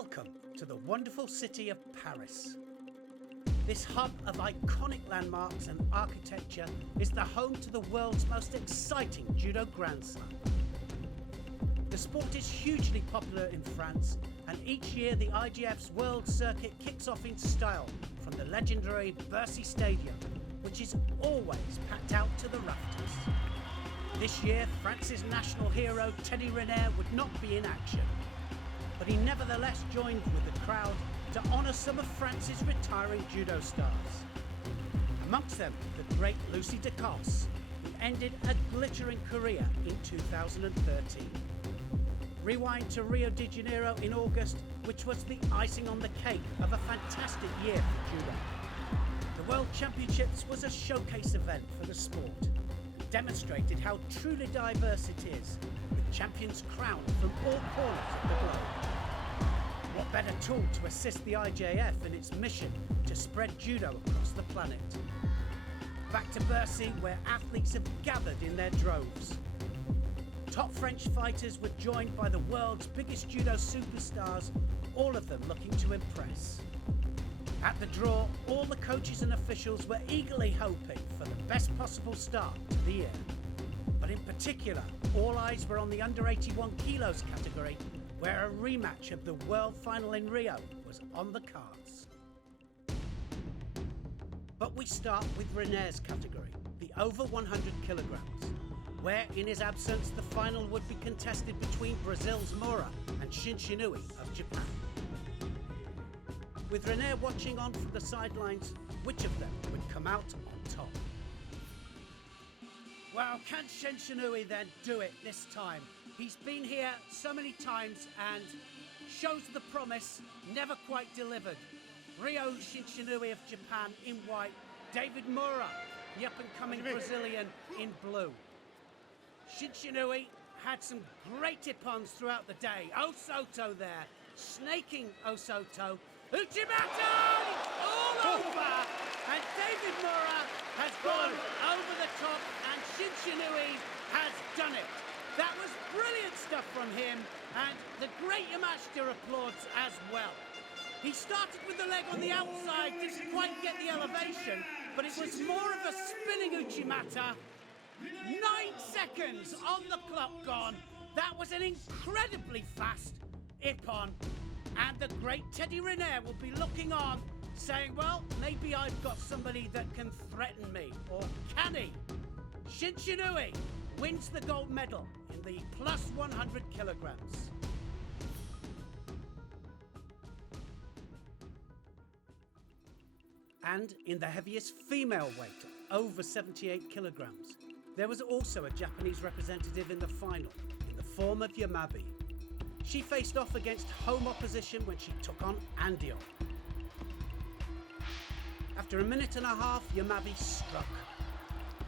Welcome to the wonderful city of Paris. This hub of iconic landmarks and architecture is the home to the world's most exciting judo Grand Slam. The sport is hugely popular in France, and each year the IJF's World Circuit kicks off in style from the legendary Bercy Stadium, which is always packed out to the rafters. This year, France's national hero Teddy Riner would not be in action, but he nevertheless joined with the crowd to honour some of France's retiring judo stars. Amongst them, the great Lucy Decasse, who ended a glittering career in 2013. Rewind to Rio de Janeiro in August, which was the icing on the cake of a fantastic year for judo. The World Championships was a showcase event for the sport, and demonstrated how truly diverse it is, with champions crowned from all corners of the globe. What better tool to assist the IJF in its mission to spread judo across the planet? Back to Bercy, where athletes have gathered in their droves. Top French fighters were joined by the world's biggest judo superstars, all of them looking to impress. At the draw, all the coaches and officials were eagerly hoping for the best possible start to the year. But in particular, all eyes were on the under 81 kilos category, where a rematch of the world final in Rio was on the cards. But we start with Riner's category, the over 100 kilograms, where in his absence the final would be contested between Brazil's Moura and Shinshinui of Japan. With Riner watching on from the sidelines, which of them would come out on top? Well, can Shinshinui then do it this time? He's been here so many times and shows the promise, never quite delivered. Ryo Shinshinui of Japan in white, David Moura, the up-and-coming Brazilian, in blue. Shinshinui had some great ippons throughout the day. Osoto there, snaking Osoto. Uchimata all over, and David Moura has gone over the top, and Shinshinui has done it. That was brilliant stuff from him, and the great Yamashita applauds as well. He started with the leg on the outside, didn't quite get the elevation, but it was more of a spinning Uchimata. 9 seconds on the clock gone. That was an incredibly fast ippon, and the great Teddy Riner will be looking on, saying, well, maybe I've got somebody that can threaten me, or can he? Shinshinui wins the gold medal in the plus 100 kilograms. And in the heaviest female weight, over 78 kilograms, there was also a Japanese representative in the final, in the form of Yamabi. She faced off against home opposition when she took on Andion. After a minute and a half, Yamabi struck,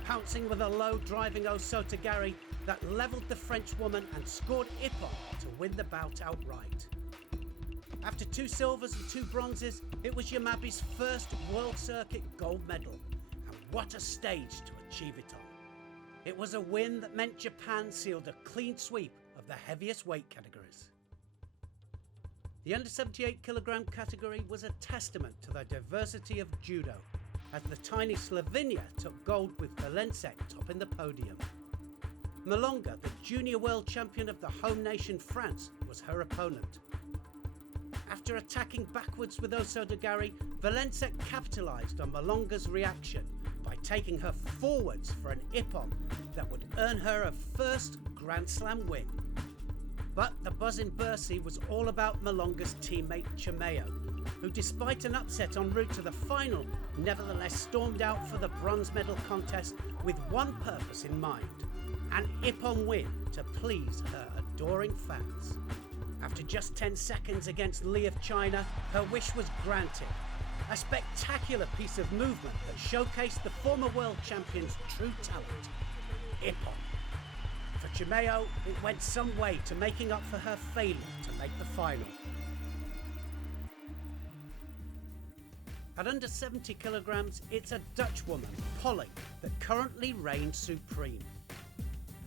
pouncing with a low driving Osotogari that levelled the French woman and scored ippon to win the bout outright. After 2 silvers and 2 bronzes, it was Yamabi's first World Circuit gold medal, and what a stage to achieve it on. It was a win that meant Japan sealed a clean sweep of the heaviest weight categories. The under 78 kilogram category was a testament to the diversity of judo, as the tiny Slovenia took gold with Valensek topping the podium. Malonga, the junior world champion of the home nation France, was her opponent. After attacking backwards with Osotogari, Valensek capitalised on Malonga's reaction by taking her forwards for an ippon that would earn her a first Grand Slam win. But the buzz in Bercy was all about Malonga's teammate Chimeo, who despite an upset en route to the final, nevertheless stormed out for the bronze medal contest with one purpose in mind, an ippon win to please her adoring fans. After just 10 seconds against Li of China, her wish was granted. A spectacular piece of movement that showcased the former world champion's true talent, ippon. For Chimeo, it went some way to making up for her failure to make the final. At under 70 kilograms, it's a Dutch woman, Polly, that currently reigns supreme.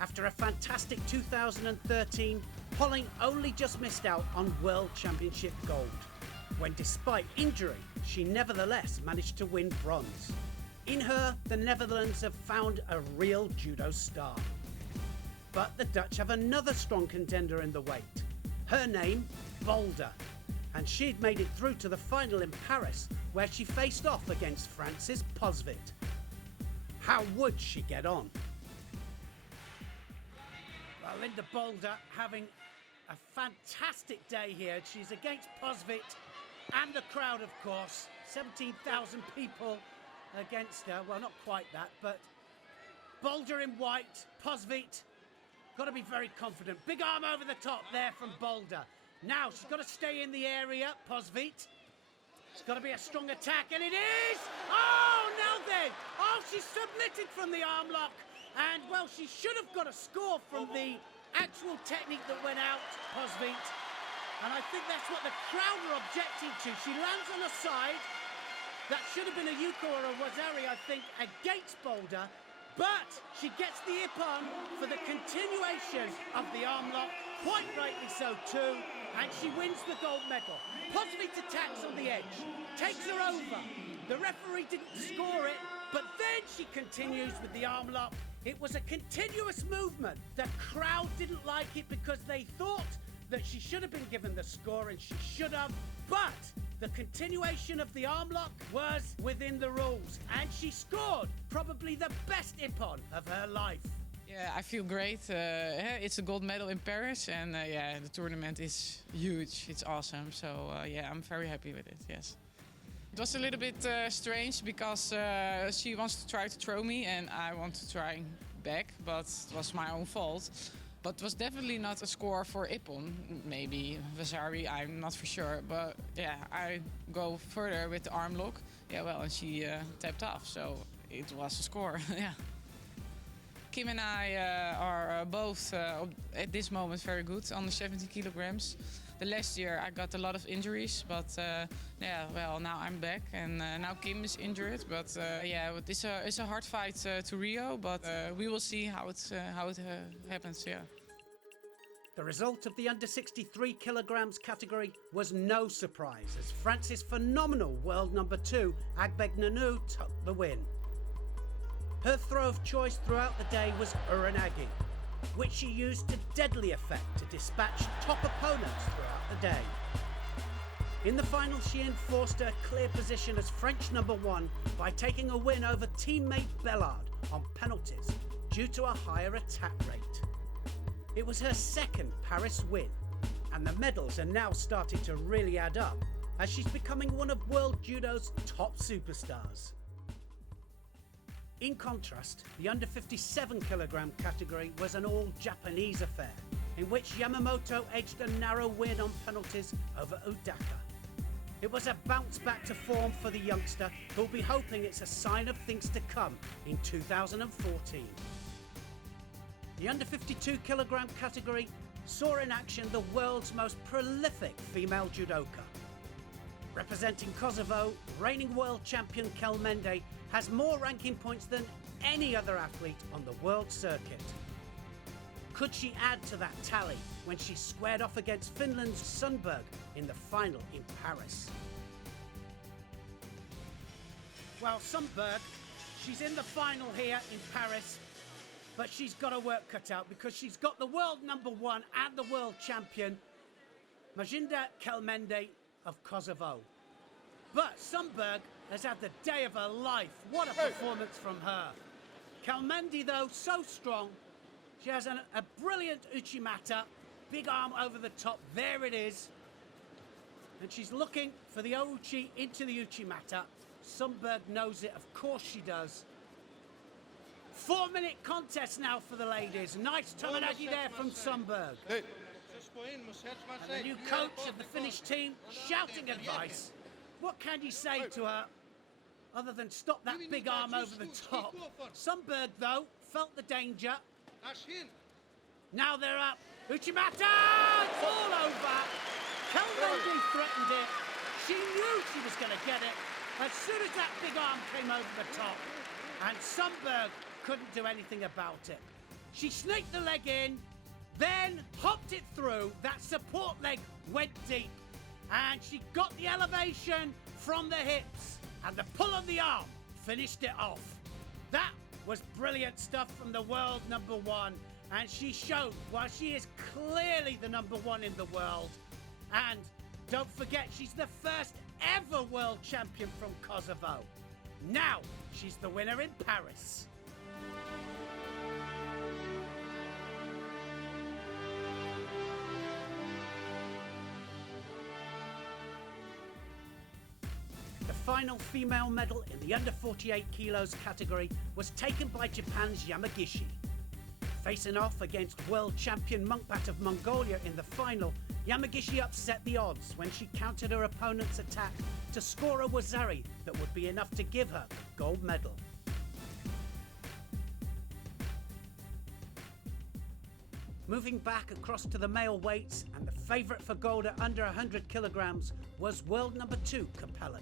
After a fantastic 2013, Polling only just missed out on World Championship gold, when despite injury, she nevertheless managed to win bronze. In her, the Netherlands have found a real judo star. But the Dutch have another strong contender in the weight. Her name, Boulder, and she'd made it through to the final in Paris, where she faced off against Frances Posvit. How would she get on? Well, Linda Boulder having a fantastic day here. She's against Posvit and the crowd, of course. 17,000 people against her. Well, not quite that, but Boulder in white, Posvit. Got to be very confident. Big arm over the top there from Boulder. Now she's got to stay in the area, Posvit. It's got to be a strong attack, and it is! Oh, now then! Oh, she's submitted from the arm lock. And, well, she should have got a score from the actual technique that went out, Posvit. And I think that's what the crowd are objecting to. She lands on her side. That should have been a Yuko or a Wazari, I think, against Boulder. But she gets the ippon for the continuation of the arm lock, quite rightly so too, and she wins the gold medal. Posvit attacks on the edge, takes her over. The referee didn't score it, but then she continues with the arm lock. It was a continuous movement. The crowd didn't like it because they thought that she should have been given the score, and she should have, but the continuation of the arm lock was within the rules, and she scored probably the best ippon of her life. Yeah, I feel great. It's a gold medal in Paris, and yeah, the tournament is huge. It's awesome. So yeah, I'm very happy with it. Yes. It was a little bit strange because she wants to try to throw me, and I want to try back, but it was my own fault. But it was definitely not a score for ippon. Maybe Vasari, I'm not for sure. But yeah, I go further with the arm lock. Yeah, well, and she tapped off, so it was a score. Yeah. Kim and I are both at this moment very good on the 70 kilograms. The last year I got a lot of injuries, but yeah, well, now I'm back, and now Kim is injured. But yeah, it's a hard fight to Rio, but we will see how it happens. Yeah. The result of the under 63 kilograms category was no surprise, as France's phenomenal world number 2, Agbeg Nanu, took the win. Her throw of choice throughout the day was Uranagi, which she used to deadly effect to dispatch top opponents throughout the day. In the final, she enforced her clear position as French number 1 by taking a win over teammate Bellard on penalties due to a higher attack rate. It was her second Paris win, and the medals are now starting to really add up as she's becoming one of World Judo's top superstars. In contrast, the under 57 kilogram category was an all-Japanese affair, in which Yamamoto edged a narrow win on penalties over Udaka. It was a bounce back to form for the youngster, who'll be hoping it's a sign of things to come in 2014. The under 52 kilogram category saw in action the world's most prolific female judoka. Representing Kosovo, reigning world champion Kelmende has more ranking points than any other athlete on the world circuit. Could she add to that tally when she squared off against Finland's Sundberg in the final in Paris? Well, Sundberg, she's in the final here in Paris, but she's got her work cut out because she's got the world number 1 and the world champion, Majinda Kelmende of Kosovo. But Sundberg has had the day of her life. What a performance from her. Kelmende, though, so strong. She has a brilliant uchimata, big arm over the top. There it is. And she's looking for the ouchi into the uchimata. Sundberg knows it. Of course she does. 4-minute contest now for the ladies. Nice Tomonagi there from Sundberg. And the new coach of the Finnish team shouting advice. What can you say to her other than stop that big arm over the top? Sundberg, though, felt the danger. Now they're up. Uchimata! It's all over. Kelmende threatened it. She knew she was going to get it as soon as that big arm came over the top. And Sundberg couldn't do anything about it. She snaked the leg in, then hopped it through. That support leg went deep, and she got the elevation from the hips, and the pull of the arm finished it off. That was brilliant stuff from the world number one, and she showed why she is clearly the number one in the world. And don't forget, she's the first ever world champion from Kosovo. Now she's the winner in Paris. The final female medal in the under 48 kilos category was taken by Japan's Yamagishi. Facing off against world champion Monkbat of Mongolia in the final, Yamagishi upset the odds when she countered her opponent's attack to score a wazari that would be enough to give her the gold medal. Moving back across to the male weights, and the favourite for gold at under 100 kilograms was world number 2, Kapelek.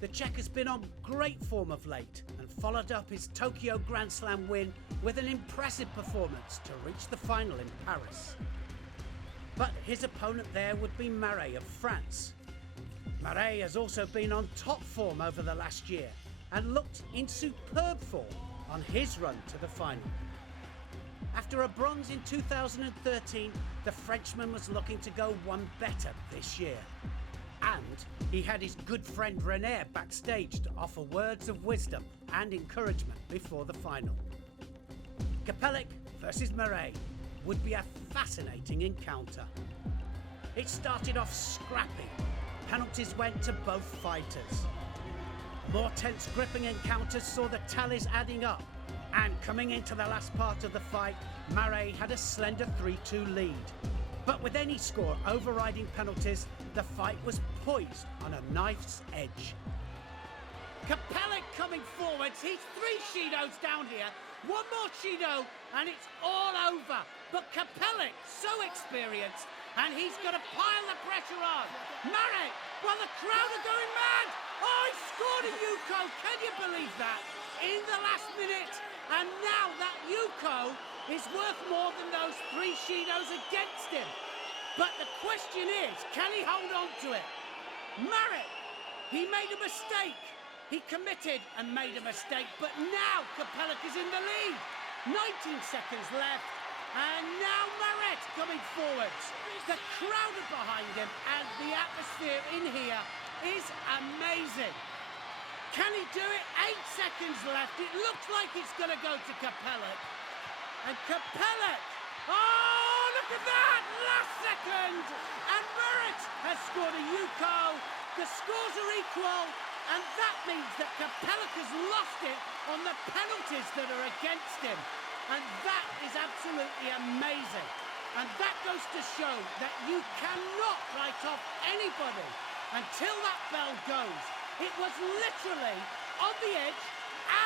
The Czech has been on great form of late and followed up his Tokyo Grand Slam win with an impressive performance to reach the final in Paris. But his opponent there would be Marais of France. Marais has also been on top form over the last year and looked in superb form on his run to the final. After a bronze in 2013, the Frenchman was looking to go one better this year. And he had his good friend René backstage to offer words of wisdom and encouragement before the final. Kapelek versus Marais would be a fascinating encounter. It started off scrappy. Penalties went to both fighters. More tense gripping encounters saw the tallies adding up. And coming into the last part of the fight, Marais had a slender 3-2 lead. But with any score overriding penalties, the fight was poised on a knife's edge. Kapelek coming forwards, he's 3 Shidos down here, one more Shido and it's all over. But Kapelek, so experienced, and he's got to pile the pressure on. Marais, well, the crowd are going mad. Oh, he scored a Yuko, can you believe that? In the last minute, and now that Yuko is worth more than those 3 Shidos against him. But the question is, can he hold on to it? Marais, he made a mistake. He committed and made a mistake, but now Kapelek is in the lead. 19 seconds left, and now Marais coming forwards. The crowd are behind him, and the atmosphere in here is amazing. Can he do it? 8 seconds left. It looks like it's going to go to Kapelek. And Kapelek, oh, look at that! Last second! And Marais has scored a Yuko. The scores are equal, and that means that Kapelek has lost it on the penalties that are against him. And that is absolutely amazing. And that goes to show that you cannot write off anybody until that bell goes. It was literally on the edge,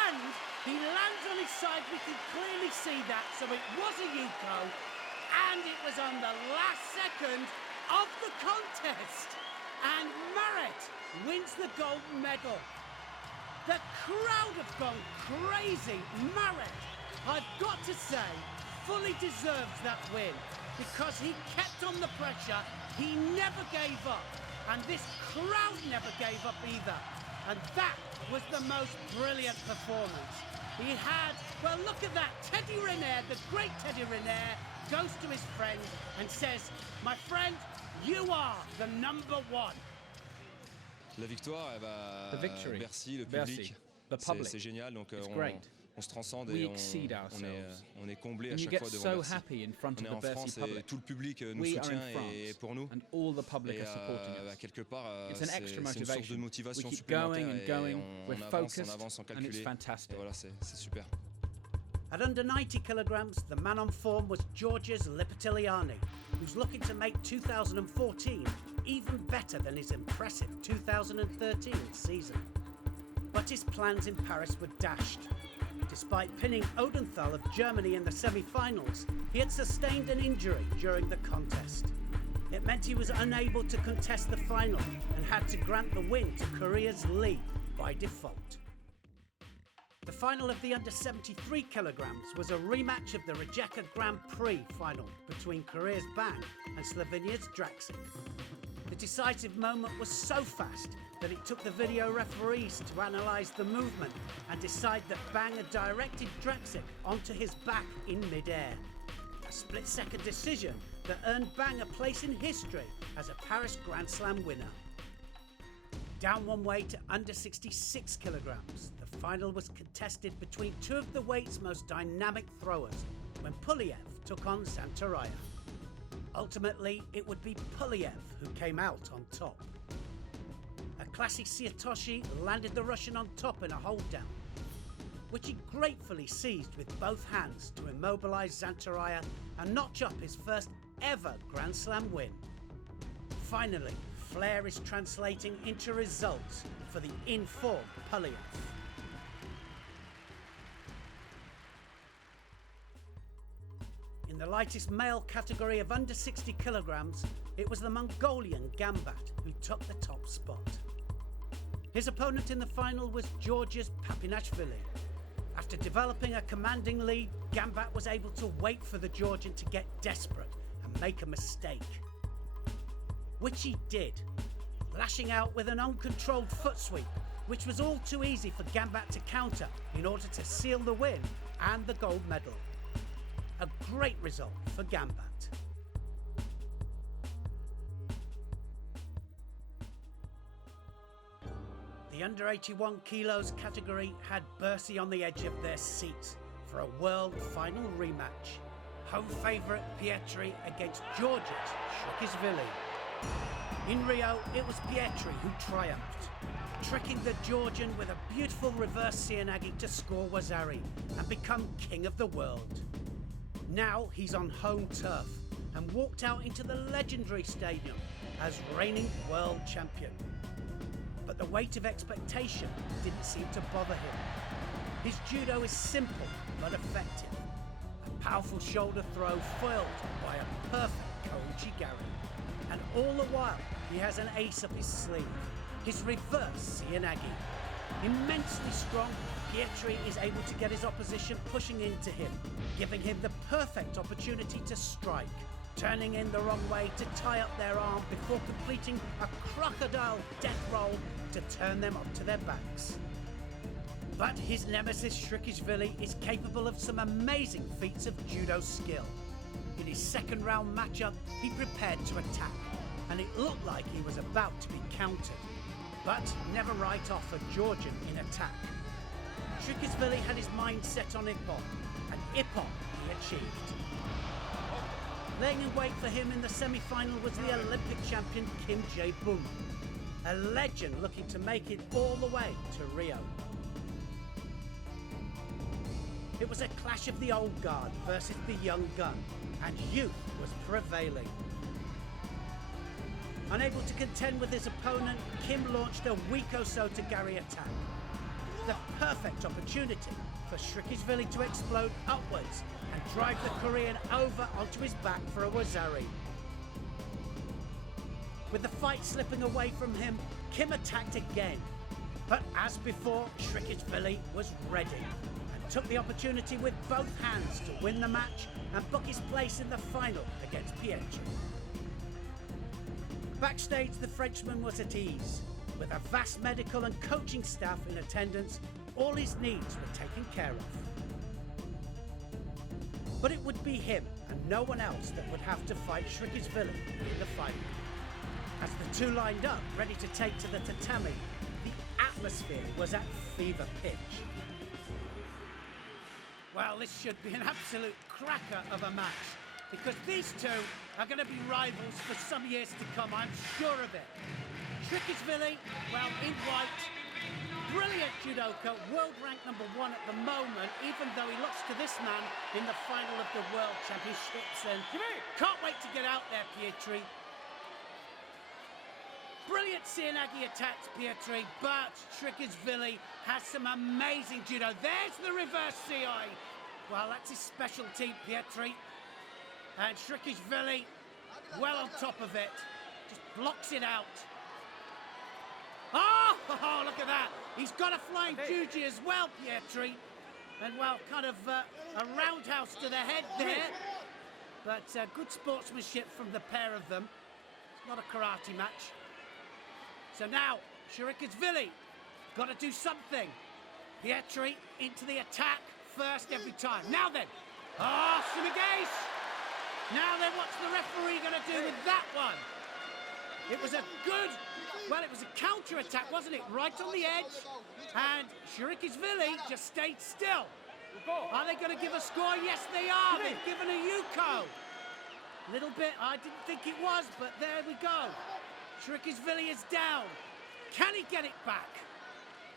and he lands on his side. We can clearly see that. So it was a Yuko, and it was on the last second of the contest. And Marais wins the gold medal. The crowd have gone crazy. Marais, I've got to say, fully deserves that win because he kept on the pressure. He never gave up. And this crowd never gave up either. And that was the most brilliant performance. He had, well, look at that. Teddy Riner, the great Teddy Riner, goes to his friend and says, my friend, you are the number one. La victoire, elle va The victory, Bercy, le Bercy, public. the public. C'est génial, donc It's great. on se transcende We et exceed ourselves. on est comblé à And you chaque get fois devant so Bercy. happy in front On of est the en Bercy France et public. tout le public nous We are soutient in France, et pour nous. and all the public Et are supporting us. quelque part, It's an c'est extra une source de motivation. We motivation keep supplémentaire going and going. et We're on focused, avance sans and calculer. it's fantastic. Et voilà, c'est super. At under 90 kilograms, the man on form was Georgia's Lipatiliani, who's looking to make 2014 even better than his impressive 2013 season. But his plans in Paris were dashed. Despite pinning Odenthal of Germany in the semi-finals, he had sustained an injury during the contest. It meant he was unable to contest the final and had to grant the win to Korea's Lee by default. The final of the under 73 kilograms was a rematch of the Rijeka Grand Prix final between Korea's Bang and Slovenia's Draxic. The decisive moment was so fast that it took the video referees to analyse the movement and decide that Bang had directed Draxic onto his back in mid-air. A split-second decision that earned Bang a place in history as a Paris Grand Slam winner. Down one way to under 66 kilograms, the final was contested between two of the weight's most dynamic throwers when Puliev took on Zantaraya. Ultimately, it would be Puliev who came out on top. A classy Siatoshi landed the Russian on top in a hold down, which he gratefully seized with both hands to immobilise Zantaraya and notch up his first ever Grand Slam win. Finally, flair is translating into results for the in-form Puliev. In the lightest male category of under 60 kilograms, it was the Mongolian Gambat who took the top spot. His opponent in the final was Georgia's Papinashvili. After developing a commanding lead, Gambat was able to wait for the Georgian to get desperate and make a mistake. Which he did, lashing out with an uncontrolled foot sweep, which was all too easy for Gambat to counter in order to seal the win and the gold medal. A great result for Gambat. The under 81 kilos category had Bercy on the edge of their seats for a world final rematch. Home favourite Pietri against Georgia's Shrikishvili. In Rio, it was Pietri who triumphed, tricking the Georgian with a beautiful reverse Sianagi to score Wazari and become king of the world. Now he's on home turf and walked out into the legendary stadium as reigning world champion. But the weight of expectation didn't seem to bother him. His judo is simple but effective. A powerful shoulder throw foiled by a perfect Kouchigari. And all the while, he has an ace up his sleeve, his reverse Sianagi. Immensely strong, Pietri is able to get his opposition pushing into him, giving him the perfect opportunity to strike, turning in the wrong way to tie up their arm before completing a crocodile death roll to turn them up to their backs. But his nemesis Shrikishvili is capable of some amazing feats of judo skill. In his second round matchup, he prepared to attack, and it looked like he was about to be countered, but never write off a Georgian in attack. Shrikishvili had his mind set on Ippon, and Ippon he achieved. Laying in wait for him in the semi-final was the Olympic champion Kim Jae-bum, a legend looking to make it all the way to Rio. It was a clash of the old guard versus the young gun, and youth was prevailing. Unable to contend with his opponent, Kim launched a Wiko Gari attack. The perfect opportunity for Shrikishvili to explode upwards and drive the Korean over onto his back for a Wazari. With the fight slipping away from him, Kim attacked again. But as before, Shrikishvili was ready and took the opportunity with both hands to win the match and book his place in the final against Pietri. Backstage, the Frenchman was at ease. With a vast medical and coaching staff in attendance, all his needs were taken care of. But it would be him and no one else that would have to fight Shrikishvili in the final. As the two lined up, ready to take to the tatami, the atmosphere was at fever pitch. Well, this should be an absolute cracker of a match, because these two are going to be rivals for some years to come, I'm sure of it. Shrikishvili, well, in white, brilliant judoka, world rank #1 at the moment, even though he lost to this man in the final of the World Championships. And can't wait to get out there, Pietri. Brilliant Sianagi attacks Pietri, but Shrikishvili has some amazing judo. There's the reverse CI. Well, that's his specialty, Pietri. And Shrikishvili, well on top of it, just blocks it out. Oh, look at that. He's got a flying juji as well, Pietri. And, well, kind of a roundhouse to the head there. But good sportsmanship from the pair of them. It's not a karate match. So now, Shurikasvili, got to do something. Pietri into the attack first every time. Now then. Oh, Sumigaze. Now then, what's the referee going to do with that one? It was a good, well, it was a counter-attack, wasn't it? Right on the edge. And Shurikasvili just stayed still. Are they going to give a score? Yes, they are. They've given a Yuko. Little bit, I didn't think it was, but there we go. Shurikasvili is down. Can he get it back?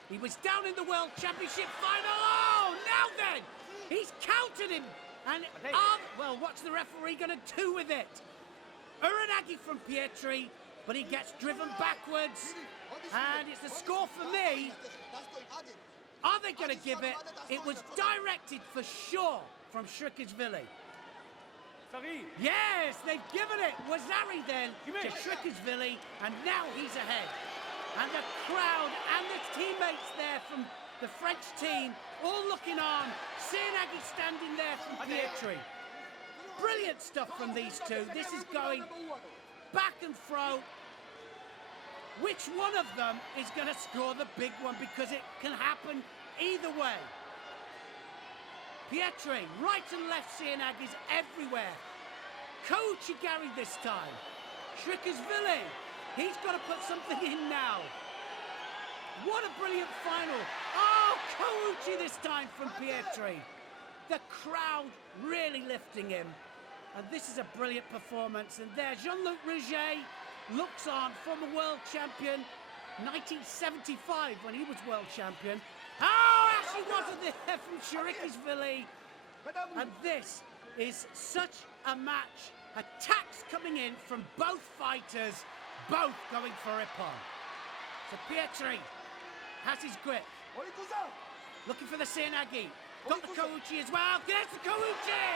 He was down in the World Championship final. Oh, now then! He's countered him. And, well, what's the referee going to do with it? Uranagi from Pietri, but he gets driven backwards. And it's a score for me. Are they going to give it? It was directed for sure from Shurikasvili. Yes, they've given it. Wazari then to Shurikasvili, and now he's ahead. And the crowd and the teammates there from the French team all looking on. Sianagi standing there from Pietri. Brilliant stuff from these two. This is going back and fro. Which one of them is going to score the big one? Because it can happen either way. Pietri, right and left Sianagis everywhere. Kouchigari this time. Shurikasvili, he's got to put something in now. What a brilliant final. Oh, Kouchi this time from Pietri. The crowd really lifting him. And this is a brilliant performance. And there, Jean-Luc Rouget looks on, former world champion, 1975 when he was world champion. Oh, actually wasn't there from Shurikasvili. And this is such a match. Attacks coming in from both fighters, both going for Ippon. So Pietri has his grip. Looking for the Sianagi. Got the Kouchi as well. There's the Kouchi!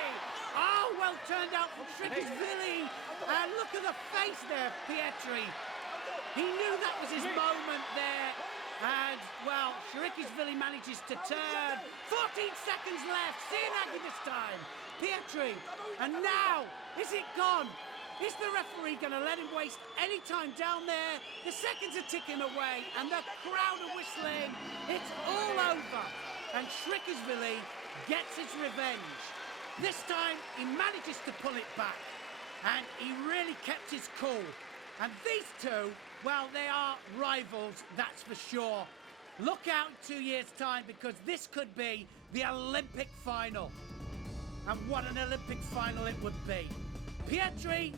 Oh, well turned out from Shurikasvili. And look at the face there, Pietri. He knew that was his moment there. And, well, Shurikasvili manages to turn. 14 seconds left. Sianagi this time. Pietri. And now, is it gone? Is the referee going to let him waste any time down there? The seconds are ticking away, and the crowd are whistling. It's all over. And Shurikasvili gets his revenge. This time, he manages to pull it back. And he really kept his cool. And these two, well, they are rivals, that's for sure. Look out in 2 years' time, because this could be the Olympic final. And what an Olympic final it would be. Pietri,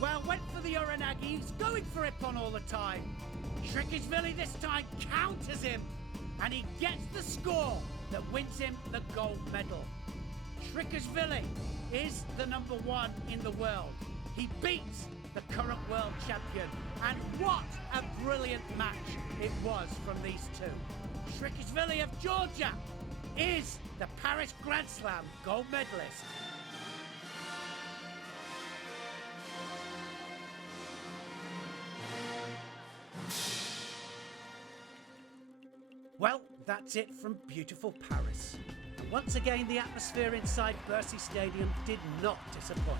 well, went for the Uranagi. He's going for Ippon all the time. Shurikasvili this time counters him. And he gets the score that wins him the gold medal. Shurikasvili is the #1 in the world. He beats the current world champion. And what a brilliant match it was from these two. Shurikasvili of Georgia is the Paris Grand Slam gold medalist. Well, that's it from beautiful Paris. And once again, the atmosphere inside Bercy Stadium did not disappoint.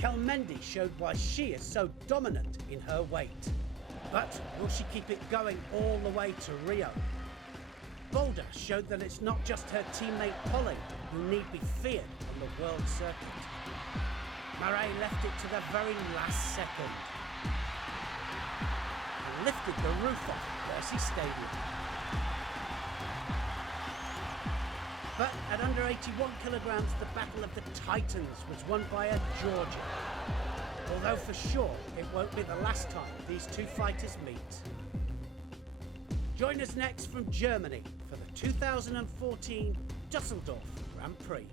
Kelmendi showed why she is so dominant in her weight. But will she keep it going all the way to Rio? Boulder showed that it's not just her teammate Polly who need be feared on the world circuit. Marais left it to the very last second and lifted the roof off Bercy Stadium. But at under 81 kilograms, the Battle of the Titans was won by a Georgian. Although for sure, it won't be the last time these two fighters meet. Join us next from Germany for the 2014 Düsseldorf Grand Prix.